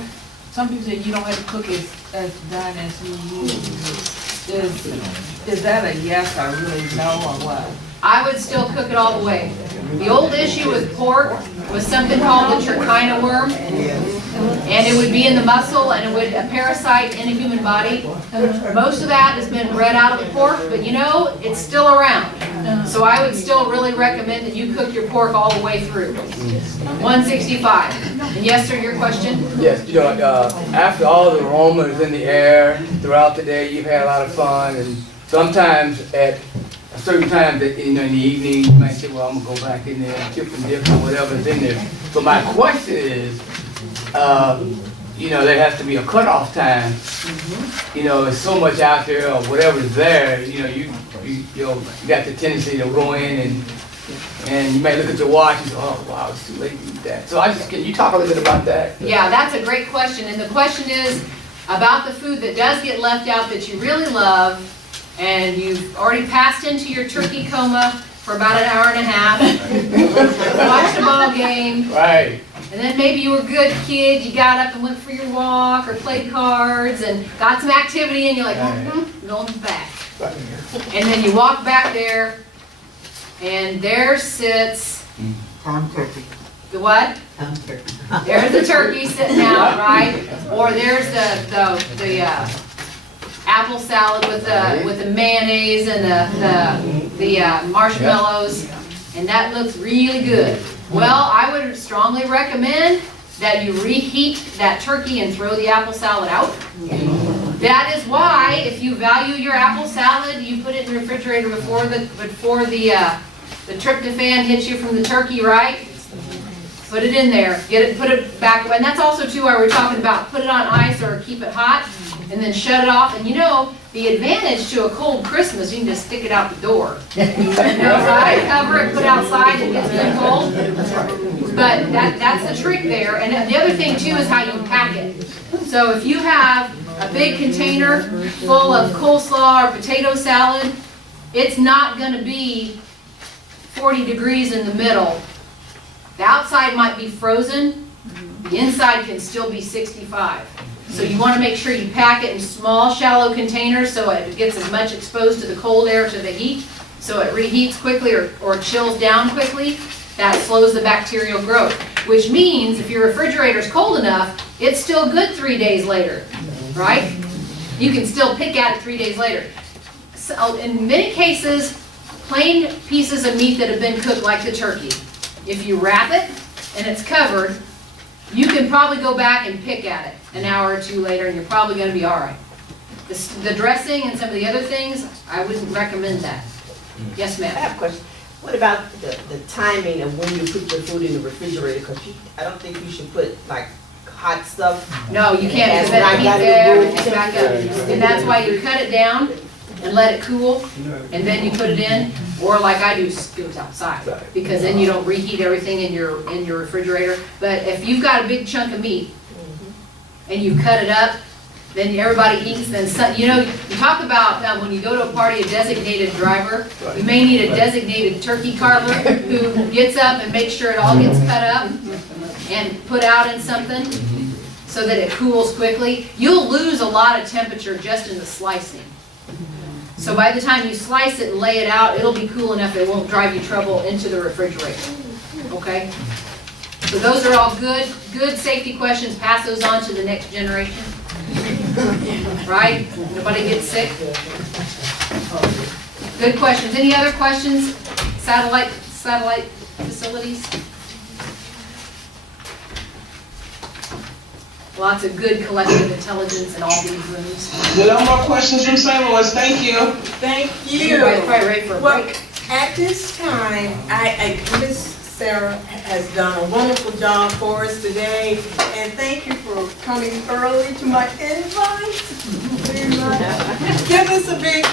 people say you don't have to cook it as done as you use. Is that a yes or really no or what? I would still cook it all the way. The old issue with pork was something called the trichina worm. And it would be in the muscle and it would a parasite in a human body. Most of that has been bred out of the pork, but you know, it's still around. So I would still really recommend that you cook your pork all the way through. 165. And yes, sir, your question? Yes, you know, after all the aroma is in the air throughout the day, you've had a lot of fun, and sometimes at a certain time that in the evening, you might say, well, I'm gonna go back in there and chip and dip or whatever's in there. So my question is, you know, there has to be a cutoff time. You know, there's so much out there or whatever's there, you know, you got the tendency to go in and you may look at your watch and say, oh, wow, it's too late to eat that. So can you talk a little bit about that? Yeah, that's a great question. And the question is about the food that does get left out that you really love, and you've already passed into your turkey coma for about an hour and a half, watched a ball game. Right. And then maybe you were a good kid, you got up and went for your walk or played cards and got some activity and you're like, going back. And then you walk back there and there sits turkey. the what? Turkey. There's the turkey sitting out, right? Or there's the apple salad with the mayonnaise and the marshmallows, and that looks really good. Well, I would strongly recommend that you reheat that turkey and throw the apple salad out. That is why, if you value your apple salad, you put it in the refrigerator before the tryptophan hits you from the turkey, right? Put it in there, put it back, and that's also too why we're talking about put it on ice or keep it hot, and then shut it off. And you know, the advantage to a cold Christmas, you can just stick it out the door. Right? Cover it, put it outside, it gets really cold. But that's the trick there. And the other thing too is how you pack it. So if you have a big container full of coleslaw or potato salad, it's not going to be 40 degrees in the middle. The outside might be frozen, the inside can still be 65. So you want to make sure you pack it in small, shallow containers so it gets as much exposed to the cold air to the heat, so it reheats quickly or chills down quickly. That slows the bacterial growth, which means if your refrigerator's cold enough, it's still good 3 days later, right? You can still pick at it 3 days later. So in many cases, plain pieces of meat that have been cooked like the turkey, if you wrap it and it's covered, you can probably go back and pick at it an hour or two later and you're probably going to be all right. The dressing and some of the other things, I wouldn't recommend that. Yes, ma'am. I have a question. What about the timing of when you put your food in the refrigerator? Because I don't think you should put like hot stuff. No, you can't, because then heat everything back up. And that's why you cut it down and let it cool, and then you put it in, or like I do, it goes outside, because then you don't reheat everything in your refrigerator. But if you've got a big chunk of meat and you cut it up, then everybody eats. Then you know, you talk about when you go to a party, a designated driver. You may need a designated turkey carver who gets up and makes sure it all gets cut up and put out in something so that it cools quickly. You'll lose a lot of temperature just in the slicing. So by the time you slice it and lay it out, it'll be cool enough it won't drive you trouble into the refrigerator. Okay? So those are all good safety questions. Pass those on to the next generation. Right? Nobody gets sick. Good questions. Any other questions? Satellite facilities? Lots of good collective intelligence in all these rooms. No more questions from St. Louis. Thank you. Thank you. Everybody's probably ready for a break. At this time, Miss Sarah has done a wonderful job for us today, and thank you for coming early to my invite. Give us a big